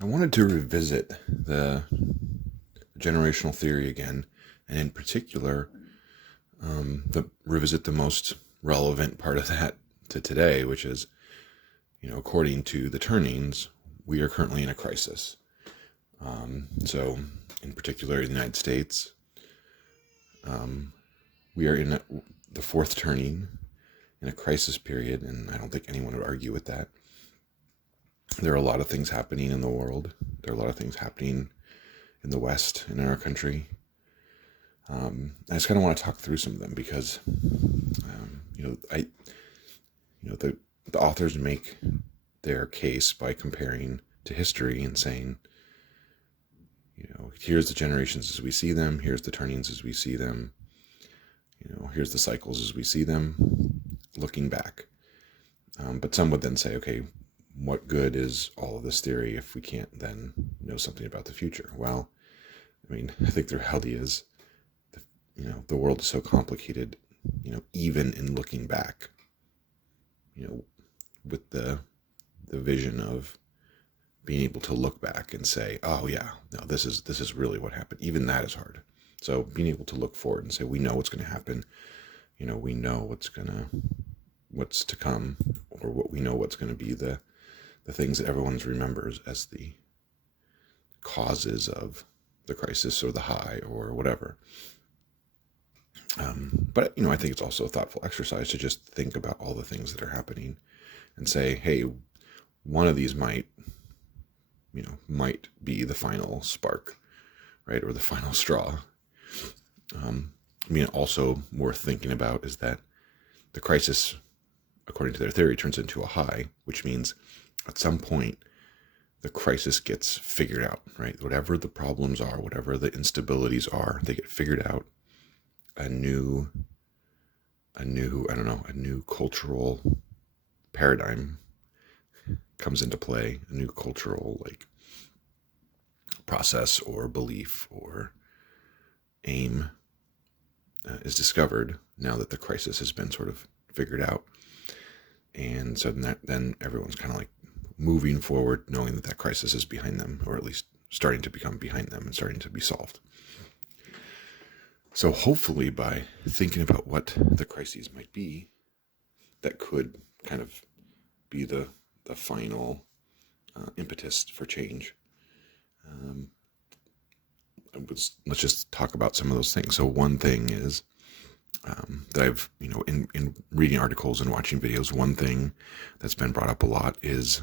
I wanted to revisit the generational theory again, and in particular, revisit the most relevant part of that to today, which is, according to the turnings, we are currently in a crisis. So, in particular, in the United States, we are in the fourth turning in a crisis period, and I don't think anyone would argue with that. There are a lot of things happening in the world. There are a lot of things happening in the West and in our country. I just kind of want to talk through some of them because, the authors make their case by comparing to history and saying, here's the generations as we see them, here's the turnings as we see them, here's the cycles as we see them, looking back. But some would then say, okay, what good is all of this theory if we can't then know something about the future? Well, I think the reality is, the world is so complicated, even in looking back, with the vision of being able to look back and say, oh yeah, no, this is really what happened. Even that is hard. So being able to look forward and say, we know what's going to happen. We know what's to come, or what we know what's going to be the things that everyone remembers as the causes of the crisis or the high or whatever. But I think it's also a thoughtful exercise to just think about all the things that are happening and say, hey, one of these might be the final spark, right? Or the final straw. Also worth thinking about is that the crisis, according to their theory, turns into a high, which means at some point the crisis gets figured out, right? Whatever the problems are, whatever the instabilities are, they get figured out. A new cultural paradigm comes into play, a new cultural process or belief or aim is discovered now that the crisis has been sort of figured out. And so then everyone's kind of moving forward, knowing that crisis is behind them, or at least starting to become behind them and starting to be solved. So hopefully by thinking about what the crises might be, that could kind of be the final impetus for change. Let's just talk about some of those things. So one thing is that I've, in reading articles and watching videos, one thing that's been brought up a lot is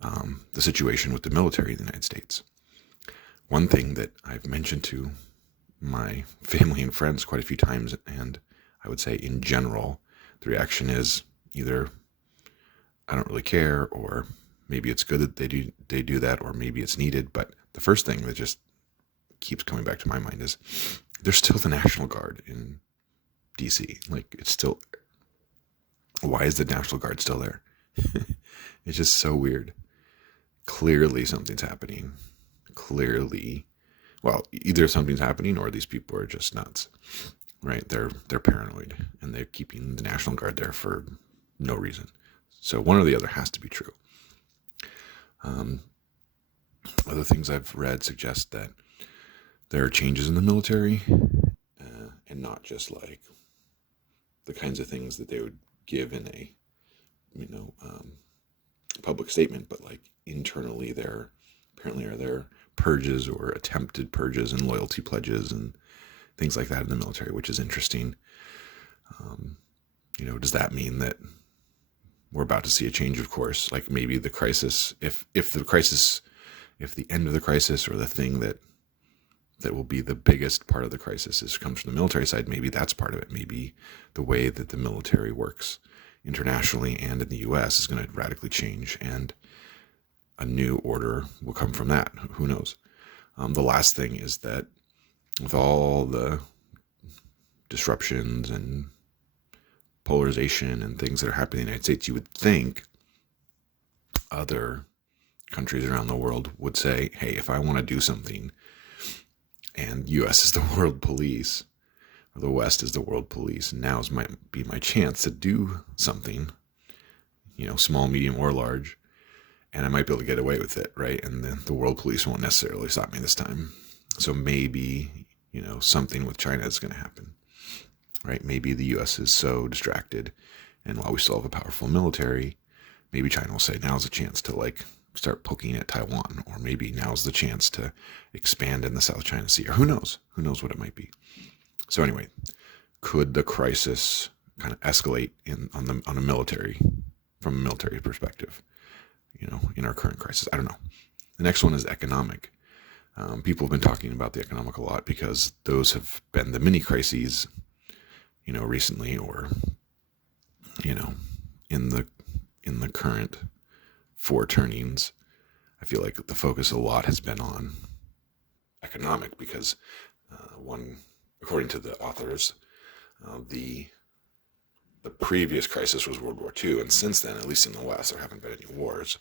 the situation with the military in the United States. One thing that I've mentioned to my family and friends quite a few times, and I would say in general, the reaction is either I don't really care, or maybe it's good that they do that, or maybe it's needed. But the first thing that just keeps coming back to my mind is there's still the National Guard in DC. It's still, why is the National Guard still there? It's just so weird. Clearly something's happening. Well, either something's happening or these people are just nuts, right? They're paranoid and they're keeping the National Guard there for no reason. So one or the other has to be true. Other things I've read suggest that there are changes in the military, and not just the kinds of things that they would give in a, public statement, but internally there apparently are there purges or attempted purges and loyalty pledges and things like that in the military, which is interesting. Does that mean that we're about to see a change of course? Maybe the crisis, if the end of the crisis, or the thing that will be the biggest part of the crisis comes from the military side, maybe that's part of it. Maybe the way that the military works internationally and in the U.S. is going to radically change, and a new order will come from that. Who knows? The last thing is that with all the disruptions and polarization and things that are happening in the United States, you would think other countries around the world would say, hey, if I want to do something, and U.S. is the world police, or the West is the world police, and now might be my chance to do something, small, medium, or large, and I might be able to get away with it, right? And the world police won't necessarily stop me this time. So maybe, something with China is going to happen, right? Maybe the U.S. is so distracted, and while we still have a powerful military, maybe China will say now's a chance to start poking at Taiwan, or maybe now's the chance to expand in the South China Sea, or who knows? Who knows what it might be? So anyway, could the crisis kind of escalate from a military perspective? In our current crisis, I don't know. The next one is economic. People have been talking about the economic a lot because those have been the mini crises, recently, or in the current four turnings. I feel like the focus a lot has been on economic because according to the authors, the previous crisis was World War II, and since then, at least in the West, there haven't been any wars.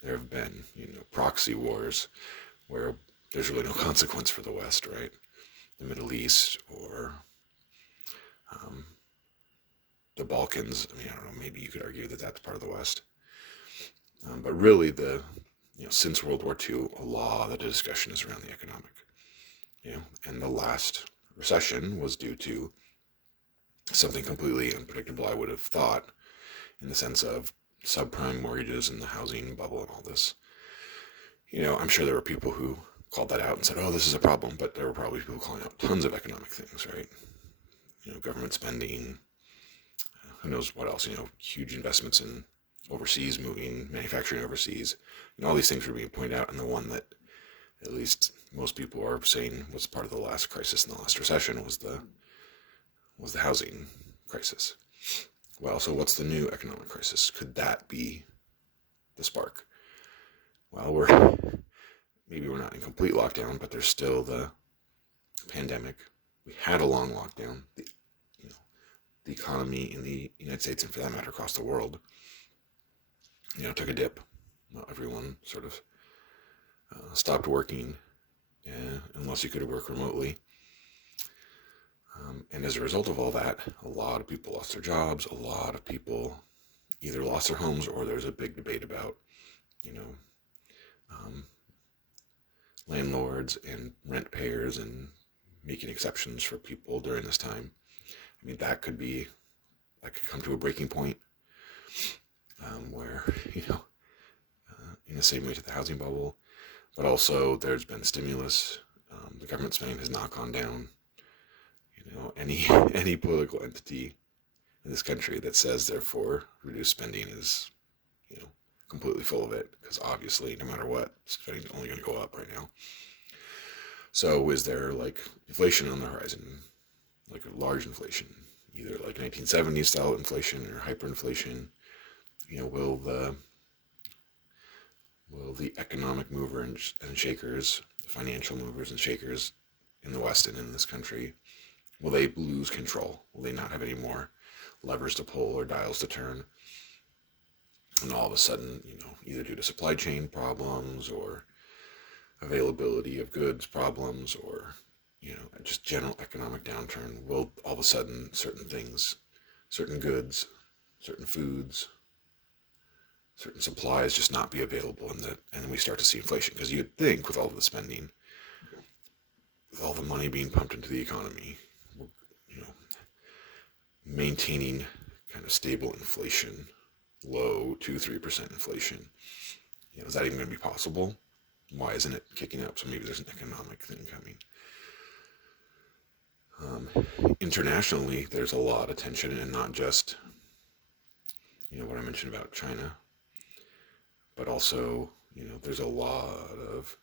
There have been, proxy wars where there's really no consequence for the West, right? The Middle East or the Balkans. I don't know, maybe you could argue that that's part of the West. But really, since World War II, a lot of the discussion is around the economic. And the last recession was due to something completely unpredictable, I would have thought, in the sense of subprime mortgages and the housing bubble and all this. I'm sure there were people who called that out and said, oh, this is a problem, but there were probably people calling out tons of economic things, right? Government spending, who knows what else, huge investments in overseas, moving manufacturing overseas, all these things were being pointed out, and the one that at least most people are saying was part of the last crisis and the last recession was the housing crisis. Well, so what's the new economic crisis? Could that be the spark? Well, maybe we're not in complete lockdown, but there's still the pandemic. We had a long lockdown. The economy in the United States, and for that matter across the world, took a dip. Not everyone sort of stopped working unless you could work remotely. And as a result of all that, a lot of people lost their jobs. A lot of people either lost their homes, or there's a big debate about, landlords and rent payers and making exceptions for people during this time. That could come to a breaking point where, in the same way to the housing bubble, but also there's been stimulus. The government spending has not gone down. Any political entity in this country that says therefore reduced spending is, completely full of it, because obviously no matter what, spending is only going to go up right now. So is there inflation on the horizon, like a large inflation, either like 1970s style inflation or hyperinflation? Will the economic movers and shakers, the financial movers and shakers in the West and in this country, will they lose control? Will they not have any more levers to pull or dials to turn? And all of a sudden, either due to supply chain problems or availability of goods problems or, just general economic downturn, will all of a sudden certain things, certain goods, certain foods, certain supplies just not be available, and then we start to see inflation? Because you'd think with all of the spending, with all the money being pumped into the economy, maintaining kind of stable inflation, low 2-3% inflation, is that even going to be possible? Why isn't it kicking up? So maybe there's an economic thing coming. Internationally, there's a lot of tension, and not just, what I mentioned about China, but also, there's a lot of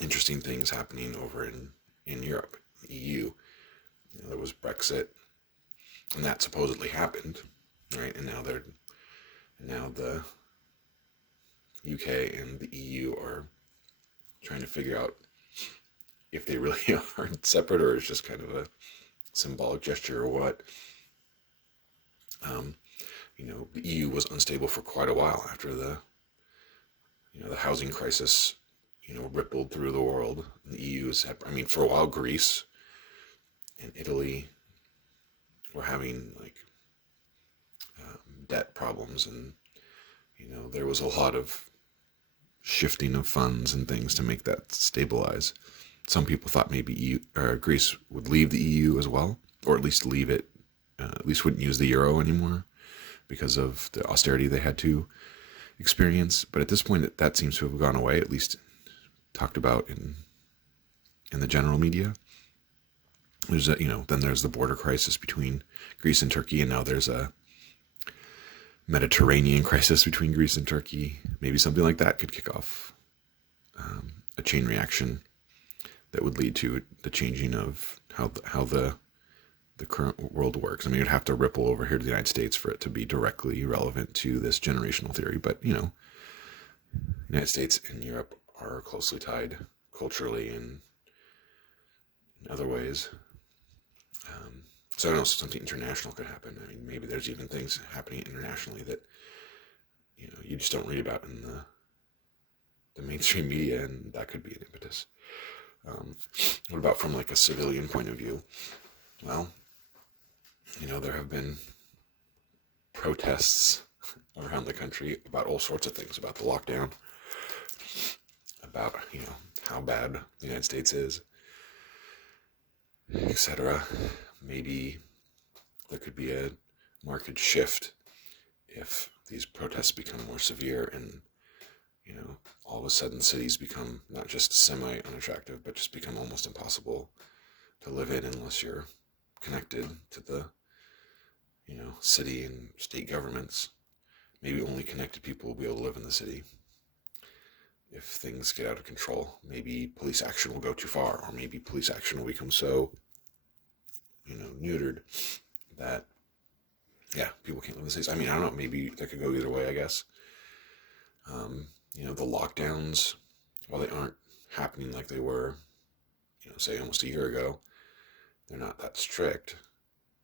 interesting things happening over in Europe, the EU. There was Brexit, and that supposedly happened, right? And now the UK and the EU are trying to figure out if they really are separate, or it's just kind of a symbolic gesture, or what. The EU was unstable for quite a while after the housing crisis, rippled through the world. The EU is, for a while, Greece and Italy were having debt problems, and there was a lot of shifting of funds and things to make that stabilize. Some people thought maybe Greece would leave the EU as well, or at least leave it, at least wouldn't use the euro anymore because of the austerity they had to experience. But at this point, that seems to have gone away, at least talked about in the general media. There's then there's the border crisis between Greece and Turkey, and now there's a Mediterranean crisis between Greece and Turkey. Maybe something like that could kick off a chain reaction that would lead to the changing of how the current world works. I mean, it'd have to ripple over here to the United States for it to be directly relevant to this generational theory. But, the United States and Europe are closely tied culturally and in other ways. So I don't know, something international could happen. I mean, maybe there's even things happening internationally that, you just don't read about in the mainstream media, and that could be an impetus. What about from like a civilian point of view? Well, there have been protests around the country about all sorts of things, about the lockdown, about, how bad the United States is, etc. Maybe there could be a market shift if these protests become more severe and, all of a sudden cities become not just semi-unattractive, but just become almost impossible to live in unless you're connected to the, city and state governments. Maybe only connected people will be able to live in the city. If things get out of control, maybe police action will go too far, or maybe police action will become so, neutered that, people can't live in the cities. I mean, I don't know, maybe that could go either way, I guess. The lockdowns, while they aren't happening like they were, say almost a year ago, they're not that strict.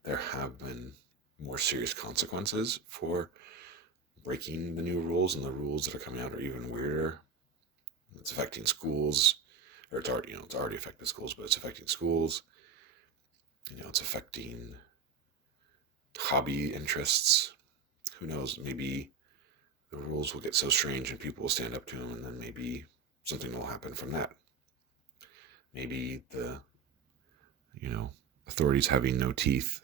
There have been more serious consequences for breaking the new rules, and the rules that are coming out are even weirder. It's affecting schools, or it's already affected schools, but it's affecting schools. It's affecting hobby interests. Who knows? Maybe the rules will get so strange and people will stand up to them, and then maybe something will happen from that. Maybe the, authorities having no teeth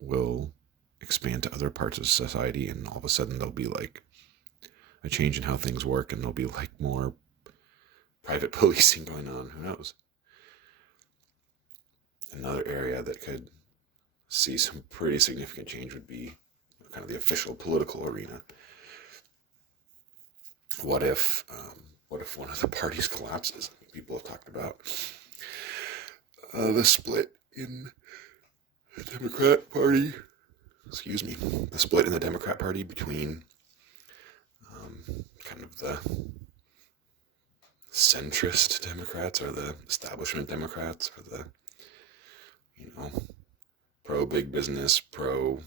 will expand to other parts of society, and all of a sudden there'll be like a change in how things work, and there'll be like more private policing going on. Who knows? Another area that could see some pretty significant change would be kind of the official political arena. What if one of the parties collapses? People have talked about the split in the Democrat Party. The split in the Democrat Party between kind of the centrist Democrats, or the establishment Democrats, or the pro big business, pro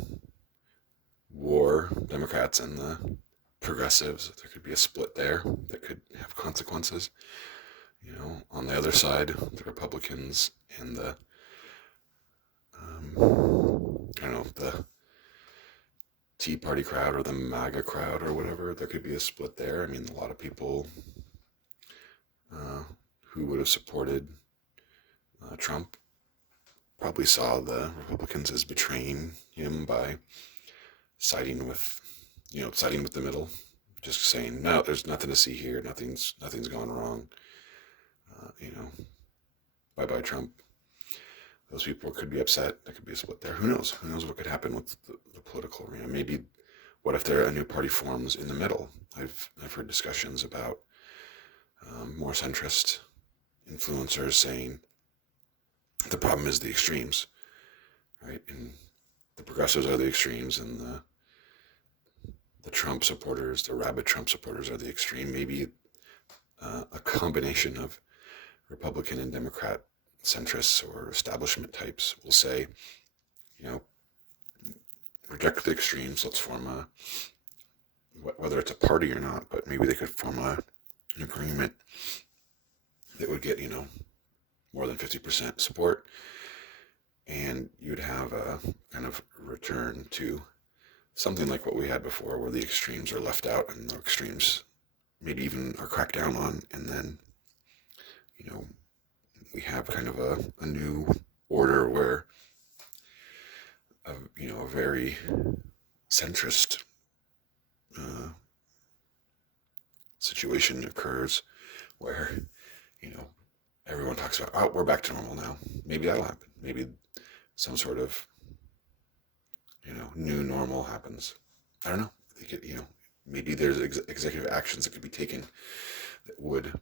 war Democrats, and the progressives. There could be a split there that could have consequences. On the other side, the Republicans and the the Tea Party crowd, or the MAGA crowd, or whatever. There could be a split there. I mean, a lot of people who would have supported Trump probably saw the Republicans as betraying him by siding with the middle, just saying, no, there's nothing to see here, nothing's gone wrong, bye Trump. Those people could be upset. There could be a split there. Who knows what could happen with the political arena? Maybe, what if a new party forms in the middle? I've heard discussions about more centrist influencers saying the problem is the extremes, right? And the progressives are the extremes, and the Trump supporters, the rabid Trump supporters, are the extreme. Maybe a combination of Republican and Democrat centrists or establishment types will say, reject the extremes. Let's form whether it's a party or not, but maybe they could form an agreement that would get, more than 50% support, and you'd have a kind of return to something like what we had before, where the extremes are left out and the extremes maybe even are cracked down on, and then, we have kind of a new order where, a very centrist situation occurs where, everyone talks about, oh, we're back to normal now. Maybe that'll happen. Maybe some sort of, new normal happens. I don't know. I think maybe there's executive actions that could be taken that would,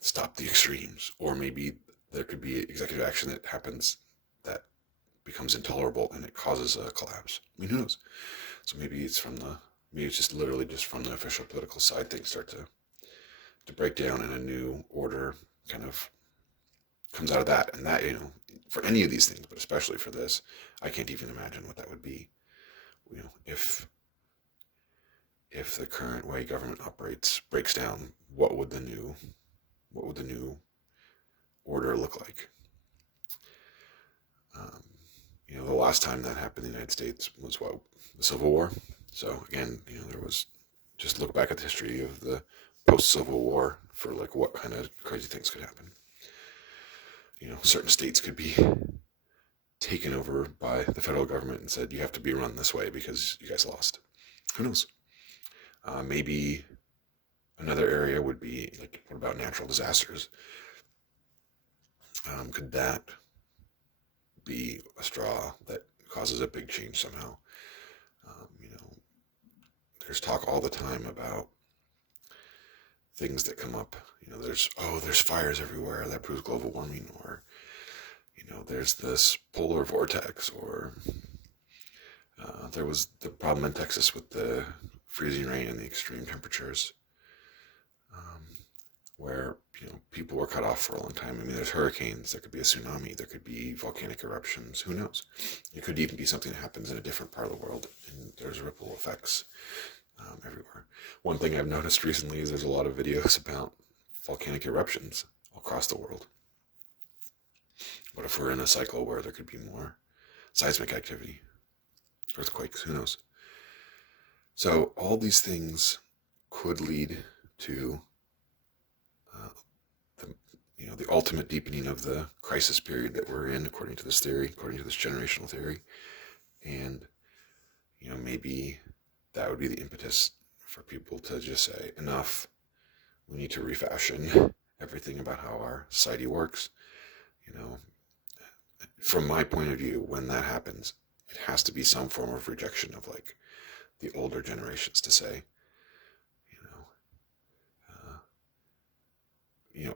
stop the extremes, or maybe there could be executive action that happens that becomes intolerable and it causes a collapse. I mean, who knows? So maybe it's just literally just from the official political side, things start to break down and a new order kind of comes out of that. And that, for any of these things, but especially for this, I can't even imagine what that would be. If the current way government operates breaks down, what would the new order look like? The last time that happened in the United States was the Civil War. So again, there was, just look back at the history of the post-Civil War for like what kind of crazy things could happen. Certain states could be taken over by the federal government and said, you have to be run this way because you guys lost. Who knows? Maybe another area would be like, what about natural disasters? Could that be a straw that causes a big change somehow? There's talk all the time about things that come up. There's fires everywhere that proves global warming, or there's this polar vortex, or there was the problem in Texas with the freezing rain and the extreme temperatures, where people were cut off for a long time. I mean, there's hurricanes, there could be a tsunami, there could be volcanic eruptions. Who knows? It could even be something that happens in a different part of the world, and there's ripple effects everywhere. One thing I've noticed recently is there's a lot of videos about volcanic eruptions across the world. What if we're in a cycle where there could be more seismic activity, earthquakes? Who knows? So all these things could lead to the ultimate deepening of the crisis period that we're in, according to this theory, according to this generational theory. And maybe that would be the impetus for people to just say, enough, we need to refashion everything about how our society works. From my point of view, when that happens, it has to be some form of rejection of like the older generations to say,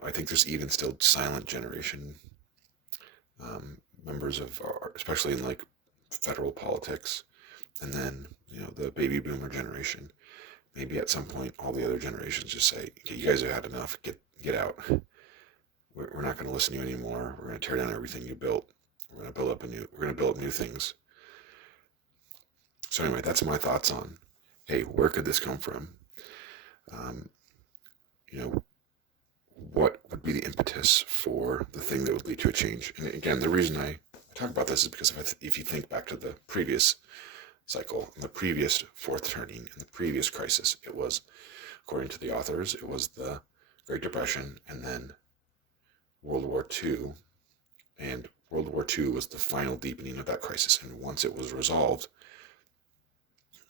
I think there's even still silent generation members of especially in like federal politics, and then the baby boomer generation. Maybe at some point all the other generations just say, okay, you guys have had enough, get out. We're not going to listen to you anymore. We're going to tear down everything you built. We're going to build up new things. So anyway, that's my thoughts on, hey, where could this come from? What would be the impetus for the thing that would lead to a change? And again, the reason I talk about this is because if you think back to the previous cycle, the previous fourth turning, and the previous crisis, it was, according to the authors, it was the Great Depression and then World War II. And World War II was the final deepening of that crisis. And once it was resolved,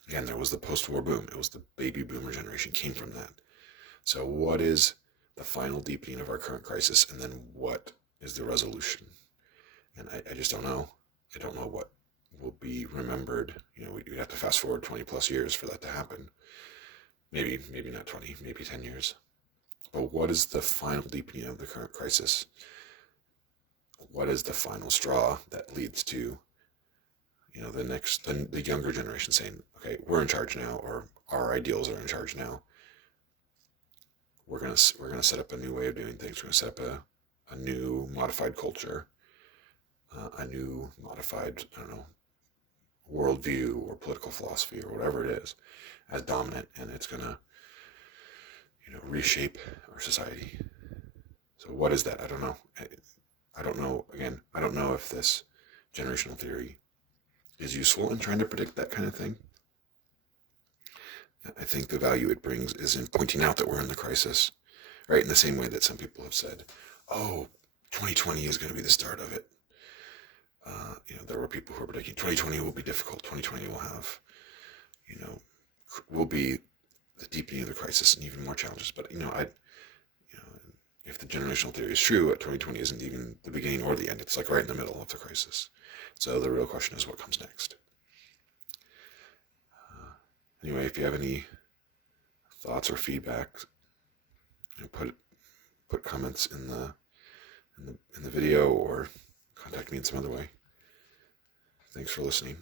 again, there was the post-war boom. It was the baby boomer generation came from that. So what is the final deepening of our current crisis, and then what is the resolution? And I just don't know. I don't know what will be remembered. We'd have to fast forward 20 plus years for that to happen. Maybe not 20, maybe 10 years. But what is the final deepening of the current crisis? What is the final straw that leads to, the younger generation saying, okay, we're in charge now, or our ideals are in charge now. We're gonna set up a new way of doing things. We're gonna set up a new modified culture, a new modified, worldview or political philosophy or whatever it is as dominant, and it's gonna, reshape our society. So what is that? I don't know. I don't know. Again, I don't know if this generational theory is useful in trying to predict that kind of thing. I think the value it brings is in pointing out that we're in the crisis, right? In the same way that some people have said, oh, 2020 is going to be the start of it. There were people who were predicting 2020 will be difficult. 2020 will have, will be the deepening of the crisis and even more challenges. But, if the generational theory is true, 2020 isn't even the beginning or the end. It's like right in the middle of the crisis. So the real question is what comes next. Anyway, if you have any thoughts or feedback, put comments in the video or contact me in some other way. Thanks for listening.